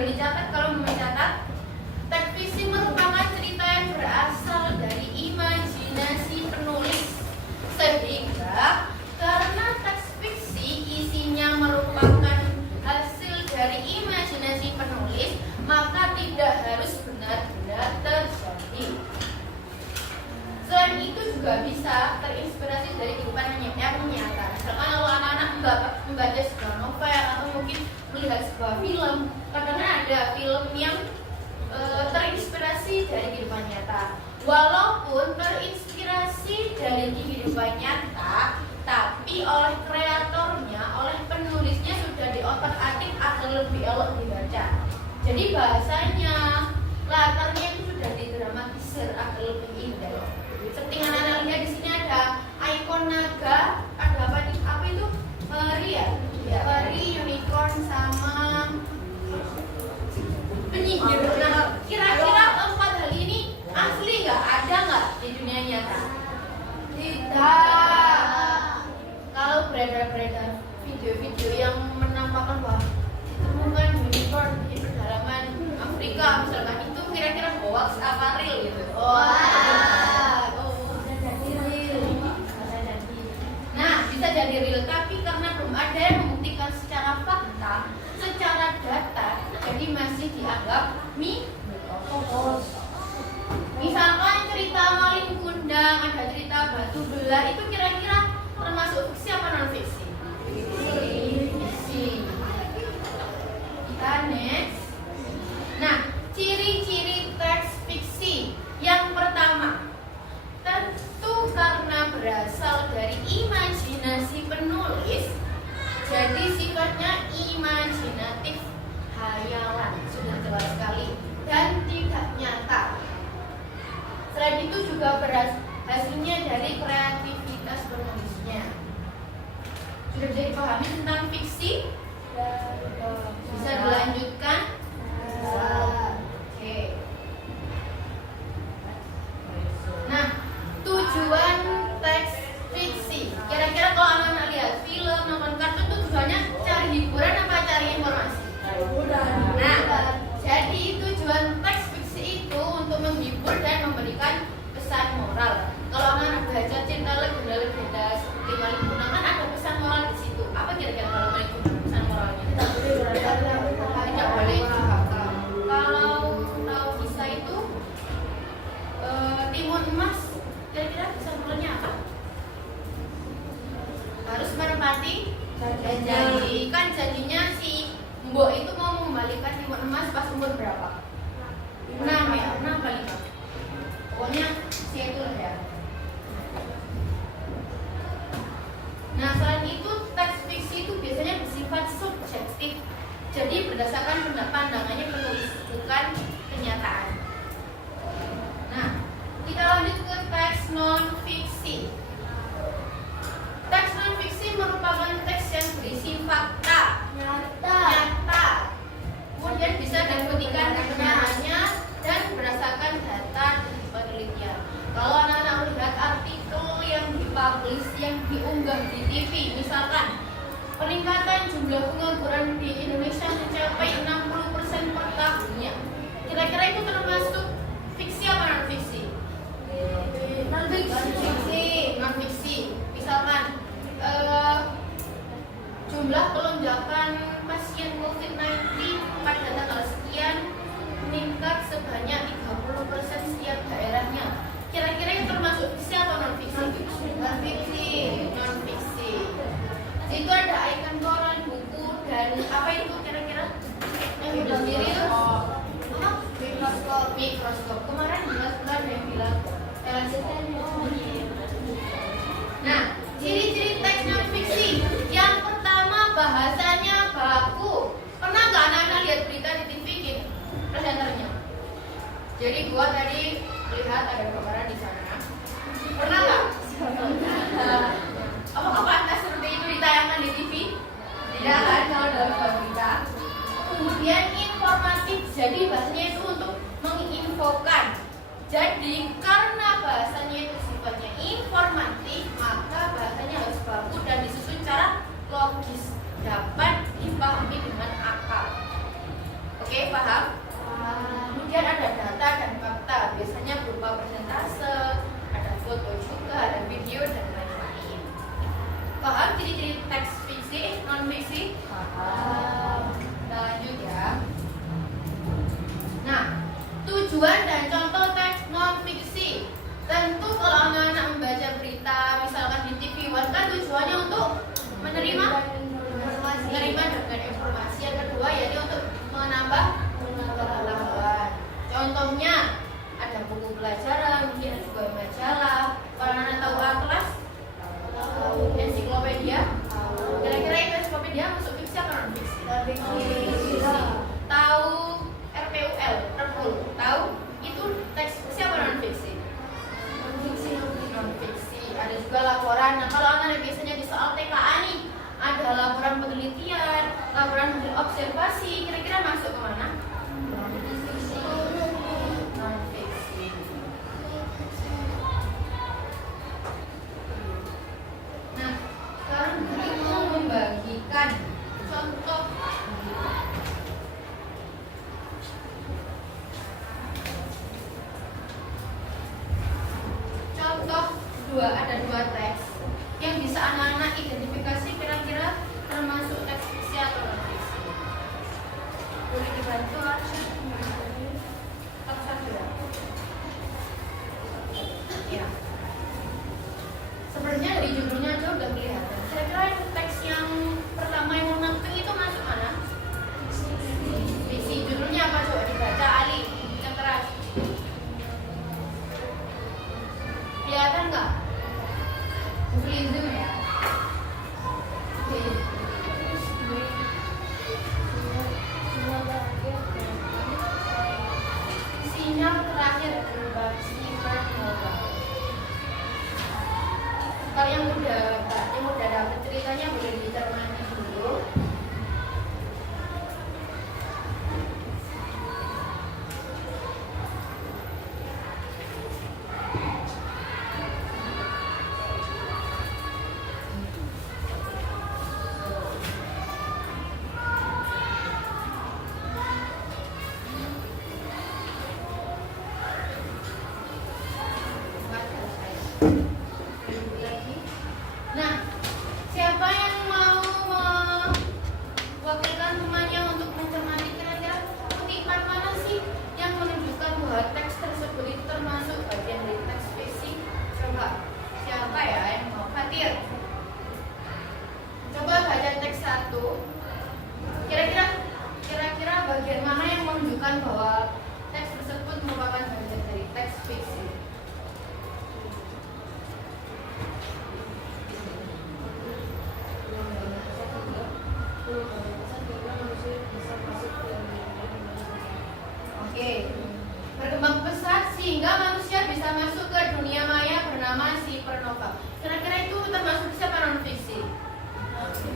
Boleh dicatat kalau mau mencatat. Teks fiksi merupakan cerita yang berasal dari imajinasi penulis, sehingga karena teks fiksi isinya merupakan hasil dari imajinasi penulis, maka tidak harus benar-benar terjadi. Selain itu juga bisa terinspirasi dari kehidupan yang nyata. Misalkan kalau anak-anak membaca sebuah novel atau mungkin melihat sebuah film, kadang ada film yang terinspirasi dari kehidupan nyata. Walaupun terinspirasi dari kehidupan nyata, tapi oleh kreatornya, oleh penulisnya sudah diotak-atik agar lebih elok dibaca. Jadi bahasanya, latarnya itu sudah didramatisir agar lebih indah. Seperti yang Anda lihat di sini ada ikon naga, ada apa itu? Peri ya? Peri, unicorn sama penyihir. Nah, kira-kira empat hal ini asli nggak? Ada nggak di dunia nyata? Tidak. Kalau beredar-beredar video-video yang menampakkan bahwa ditemukan unicorn di pedalaman Afrika, misalkan, itu kira-kira hoax apa real gitu? Nah, bisa jadi real, tapi karena belum ada yang membuktikan secara fakta, secara data, jadi masih dianggap mitos. Misalkan cerita maling kundang, ada cerita batu belah, itu kira-kira termasuk fiksi apa non fiksi? Fiksi. Kita next. Nah, ciri-ciri teks fiksi. Yang pertama, tentu karena berasal dari imajinasi penulis, jadi sifatnya imajinatif, hayalan, sudah jelas sekali, dan tidak nyata. Selain itu juga hasilnya dari kreativitas penulisnya. Sudah bisa dipahami tentang fiksi? Bisa dilanjutkan? Oke. Nah, tujuan teks fiksi. Kira-kira kalau anak-anak lihat film, nonton kartun, tujuannya cari hiburan apa cari informasi? Nah, jadi tujuan teks fiksi itu untuk menghibur dan memberikan pesan moral. Kalau anak-anak baca cerita legenda seperti Maling Kundang, kan ada pesan moral di situ. Apa kira-kira kalau Maling Kundang pesan moralnya? Tidak boleh. Kalau tahu kisah itu timun emas, kira-kira pesan moralnya apa? Harus menepati janji. Kan janjinya si Mbok itu mau mengembalikan timun emas pas umur berapa? 6 ya, 6 kali 5. Pokoknya si itu lah ya. Nah, selain itu teks fiksi itu biasanya bersifat subjektif. Jadi berdasarkan pandangannya penulis, bukan kenyataan. Nah, kita lanjut ke teks non fiksi. Teks non fiksi merupakan teks yang berisi fakta nyata. Kemudian bisa dibuktikan kebenarannya dan berdasarkan data dan penelitian. Kalau anak-anak melihat artikel yang dipublish, yang diunggah di TV, misalkan peningkatan jumlah pengangguran di Indonesia mencapai 60% per tahunnya, kira-kira itu termasuk fiksi apa non fiksi? Non fiksi. Misalkan jumlah pelonjakan pasien COVID-19 pada tanggal sekian meningkat sebanyak 30% setiap daerahnya. Kira-kira itu termasuk fiksi atau non fiksi? Non fiksi. Itu ada ikon koran, buku, dan apa itu kira-kira? Yang bilang diri itu? Mikroskop. Kemarin jelas ada yang bilang teleskop. Nah, ciri-ciri teks non fiksi. Yang pertama, bahasanya baku. Pernah nggak anak-anak lihat berita di TV gini presenternya? Jadi gua tadi lihat ada gambaran di sana. Pernah nggak? Apakah pantas seperti itu ditayangkan di TV? Tidak kan, kalau dalam berita. Kemudian informatif, jadi bahasanya itu untuk menginfokan. Jadi karena bahasanya itu sifatnya informatif, maka bahasanya harus baku dan disusun secara logis, dapat dipahami dengan akal. Oke, Pak? observasi, kira-kira masuk ke mana? Non-fiksi. Nah, sekarang kita mau membagikan contoh. Ada dua teks yang bisa anak-anak identifikasi kira-kira termasuk teks fiksi atau non fiksi. Boleh dibantu satu ya. Sebenarnya dari judulnya aja udah kelihatan. Kira-kira teks yang pertama yang warna pink itu masuk mana? Fiksi. Judulnya apa, coba dibaca Ali yang keras. Kelihatan nggak? Zoom ya. Oke. Sinyal terakhir berubah supernova. Kalau yang udah dapat ceritanya boleh dicermati dulu. Nah, siapa yang mau mewakilkan temannya untuk mencermati kira-kira kutipan mana sih yang menunjukkan bahwa teks tersebut itu termasuk bagian dari teks fiksi? Coba, siapa ya yang mau hadir? Coba baca teks 1. Kira-kira bagian mana yang menunjukkan bahwa teks tersebut merupakan bagian dari teks fiksi? Oke, berkembang pesat sehingga manusia bisa masuk ke dunia maya bernama supernova. Kira-kira itu termasuk siapa non fiksi?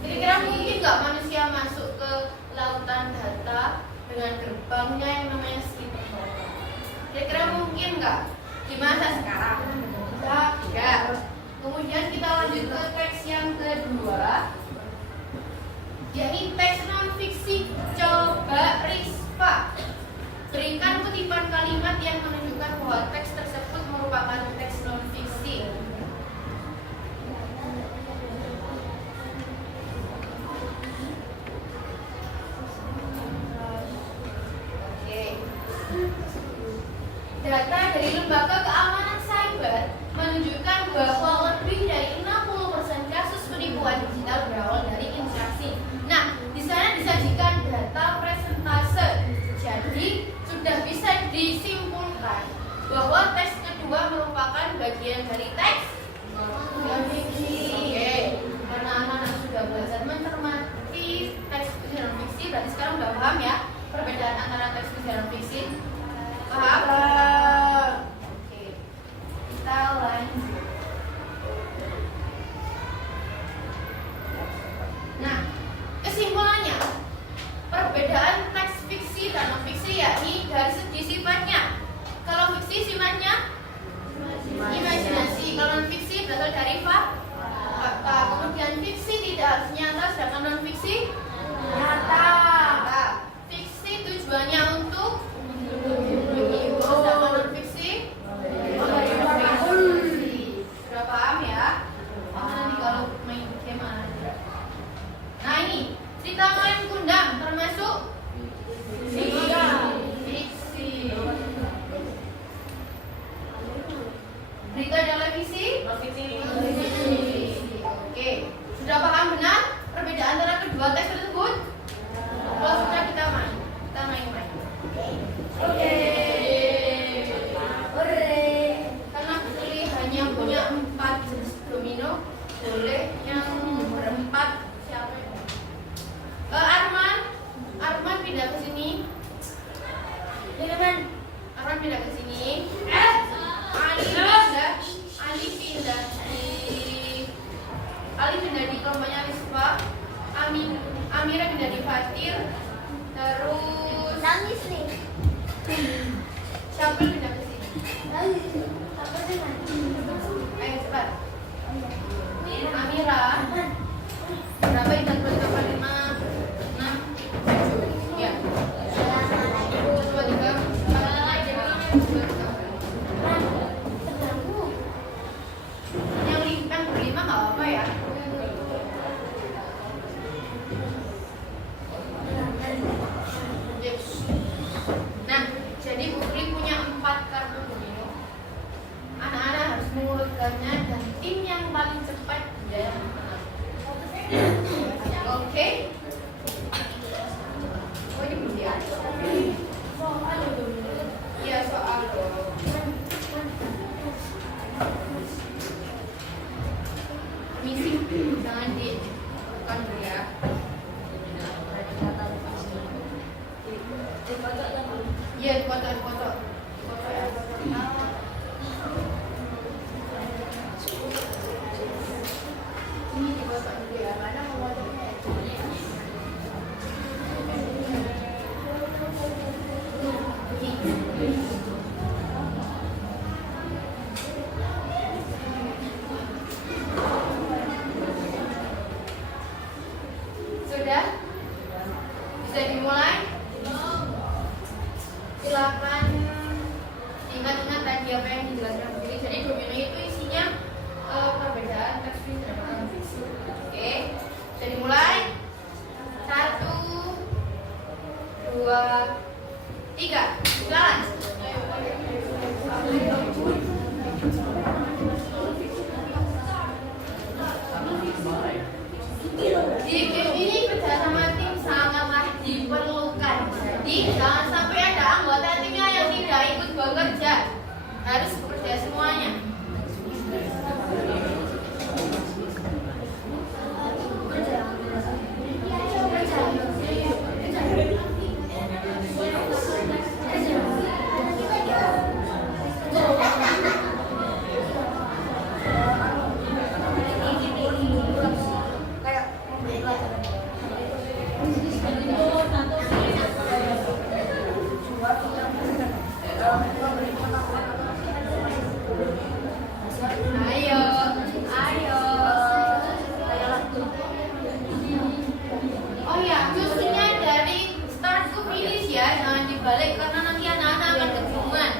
Kira-kira mungkin nggak manusia masuk ke lautan data dengan gerbangnya yang namanya supernova? Kira-kira mungkin nggak di masa sekarang? Tidak. Kemudian kita lanjut ke teks yang kedua, yakni teks non fiksi. Coba Rispa berikan kutipan kalimat yang menunjukkan bahwa teks tersebut merupakan teks non fiksi. Oke. Data dari Lembaga Keamanan Cyber menunjukkan bahwa lebih dari 60% kasus penipuan digital berawal dari interaksi. Nah, di sana disajikan data presentase. Jadi sudah bisa disimpulkan bahwa teks kedua merupakan bagian dari teks non fiksi. Oke, karena anak-anak sudah belajar mencermati teks fiksi dan fiksi, berarti sekarang udah paham ya perbedaan antara teks fiksi dan fiksi. Paham? Oke, kita lanjut. Nah, kesimpulannya perbedaan teks fiksi dan non fiksi yakni dari segi sifatnya. Kalau fiksi sifatnya imajinasi, kalau non fiksi berasal dari fakta. Kemudian fiksi tidak harus nyata, sedangkan non fiksi nyata. Fiksi tujuannya untuk menghibur, sedangkan non fiksi sudah paham ya? Nanti kalau main game aja. Nah ini cerita main kundang termasuk fiksi. Berita televisi? Fiksi. Oke, sudah paham benar perbedaan antara kedua teks tersebut? Siapa yang pindah ke sini? Ayo cepat. Amira. Berapa ingat berapa 5, 6, 7? Ya. 1, 2, 3. Yang berlima nggak apa ya? Nah, jadi Bu Pri punya 4 kartu domino. Anak-anak harus mengurutkannya dan tim yang paling cepat dia yang menang. Oke? Oh, ini belum diatur. Iya, soal misi jangan dibukan dulu ya. Iya, foto ya. Ini difoto dulu ya. Mana mau fotonya? Sudah? Bisa dimulai? Silakan ingat-ingat tadi apa yang dijelaskan begini. Jadi domino itu isinya perbedaan teks dan fiksi. Oke, bisa dimulai. 1, 2, 3. Jalan. Di game ini kerjasama tim sangatlah diperlukan. Jadi jangan sampai ada anggota timnya yang tidak ikut bekerja. Harus bekerja semuanya. Balik karena nanti anak-anak akan kebingungan.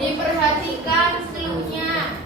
Diperhatikan clue-nya.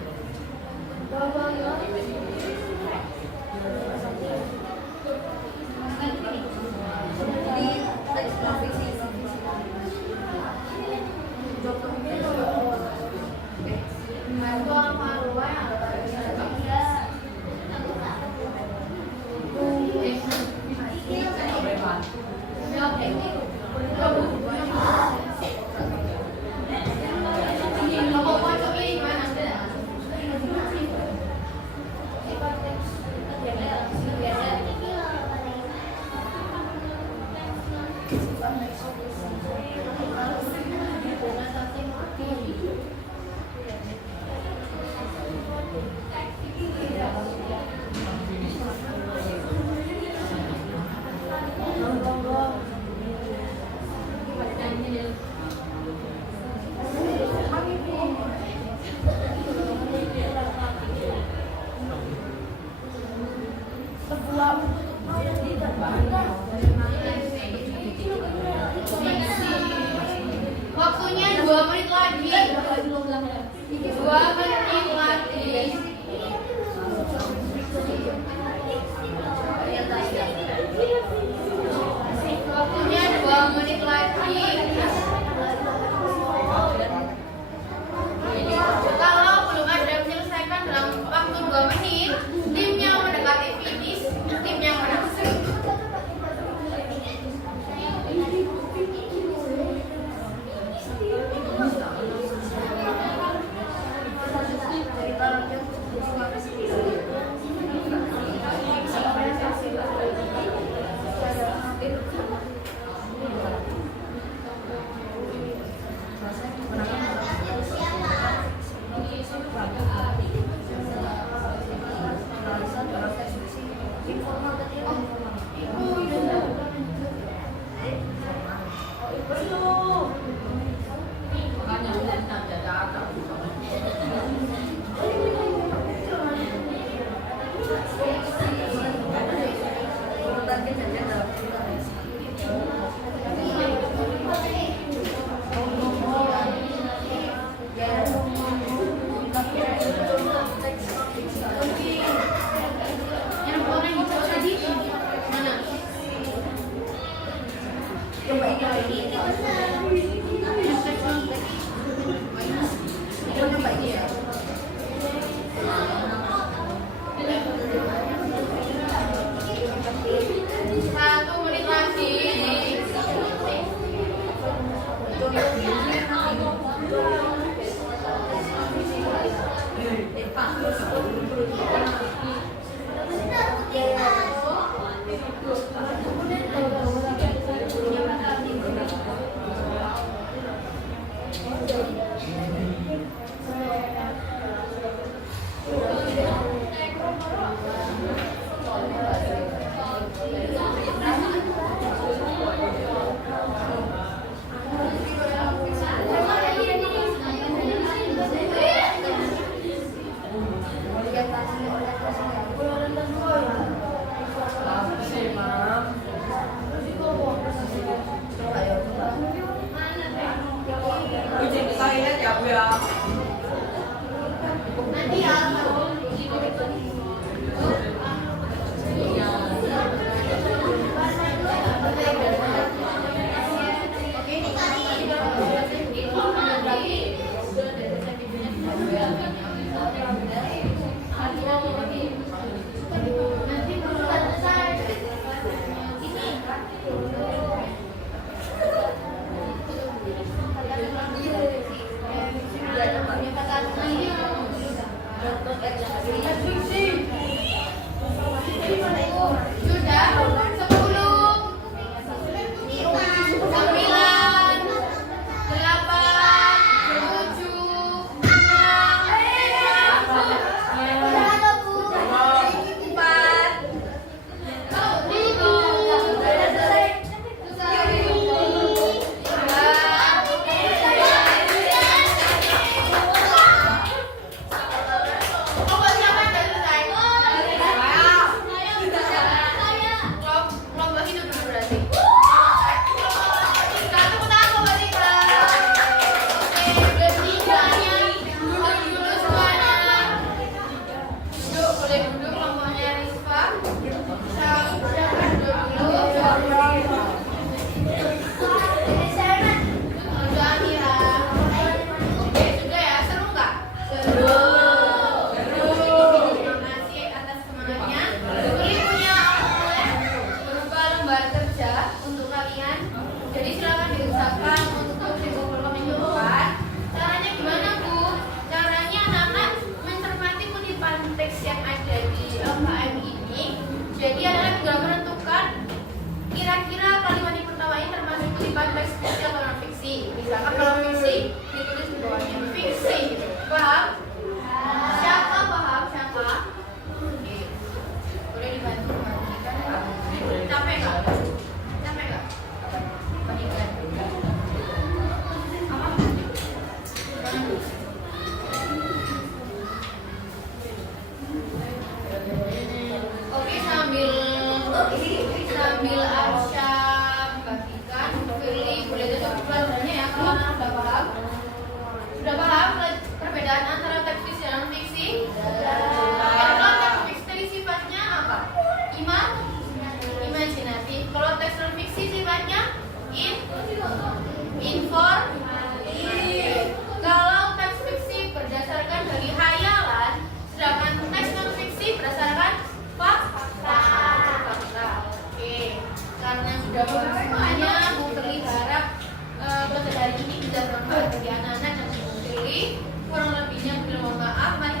Waktunya 2 menit lagi. 2 menit lagi. Waktunya 2 menit lagi. Kalau belum ada yang menyelesaikan dalam waktu 2 menit, tim yang mendekati finish, tim yang menang. Satu menit lagi. Nanti ya. Sudah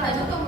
还是动